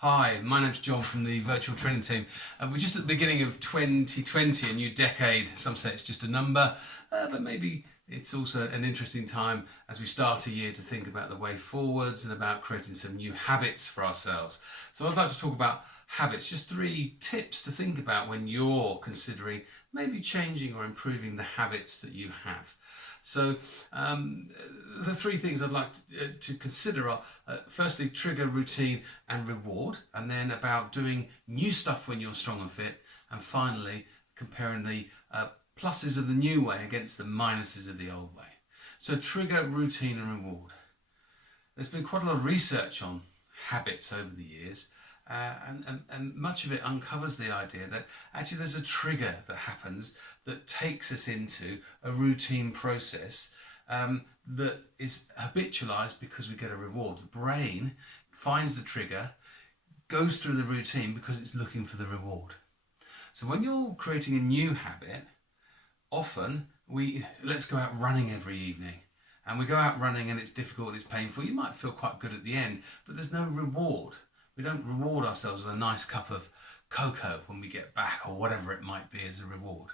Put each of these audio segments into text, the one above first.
Hi, my name's John from the virtual training team. We're just at the beginning of 2020, a new decade. Some say it's just a number, but maybe it's also an interesting time as we start a year to think about the way forwards and about creating some new habits for ourselves. So I'd like to talk about habits, just 3 tips to think about when you're considering maybe changing or improving the habits that you have. So the 3 things I'd like to consider are firstly trigger, routine and reward, and then about doing new stuff when you're strong and fit, and finally comparing the pluses of the new way against the minuses of the old way. So trigger, routine and reward. There's been quite a lot of research on habits over the years, and much of it uncovers the idea that actually there's a trigger that happens that takes us into a routine process that is habitualized because we get a reward. The brain finds the trigger, goes through the routine because it's looking for the reward. So when you're creating a new habit, often let's go out running every evening. And we go out running and it's difficult, it's painful. You might feel quite good at the end, but there's no reward. We don't reward ourselves with a nice cup of cocoa when we get back, or whatever it might be as a reward.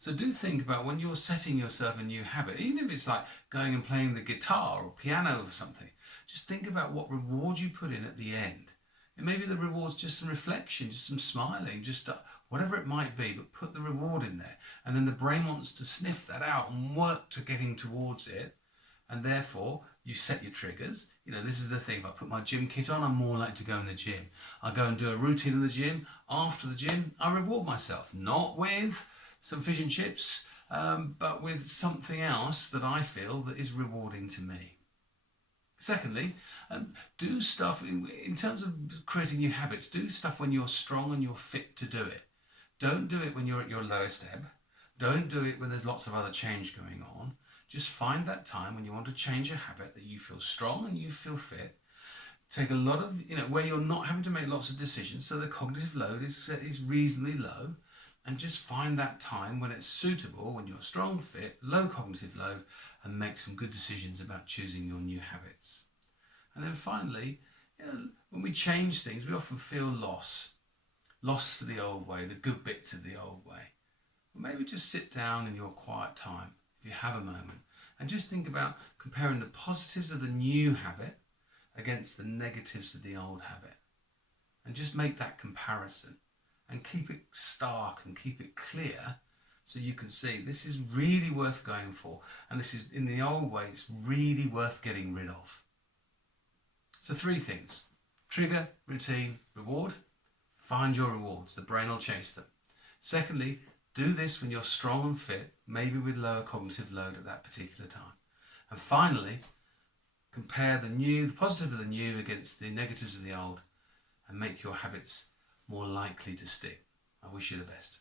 So do think about when you're setting yourself a new habit, even if it's like going and playing the guitar or piano or something, just think about what reward you put in at the end. And maybe the reward's just some reflection, just some smiling, just whatever it might be, but put the reward in there. And then the brain wants to sniff that out and work to getting towards it. And therefore, you set your triggers. This is the thing. If I put my gym kit on, I'm more likely to go in the gym. I go and do a routine in the gym. After the gym, I reward myself. Not with some fish and chips, but with something else that I feel that is rewarding to me. Secondly, do stuff in terms of creating new habits. Do stuff when you're strong and you're fit to do it. Don't do it when you're at your lowest ebb. Don't do it when there's lots of other change going on. Just find that time when you want to change a habit that you feel strong and you feel fit. Take a lot of, where you're not having to make lots of decisions, so the cognitive load is reasonably low. And just find that time when it's suitable, when you're strong, fit, low cognitive load, and make some good decisions about choosing your new habits. And then finally, when we change things, we often feel loss for the old way, the good bits of the old way. Well, maybe just sit down in your quiet time, if you have a moment, and just think about comparing the positives of the new habit against the negatives of the old habit. And just make that comparison. And keep it stark and keep it clear so you can see this is really worth going for, and this is, in the old way, it's really worth getting rid of. So 3 things: trigger, routine, reward. Find your rewards, the brain will chase them. Secondly, do this when you're strong and fit, maybe with lower cognitive load at that particular time. And finally, compare the positive of the new against the negatives of the old, and make your habits more likely to stick. I wish you the best.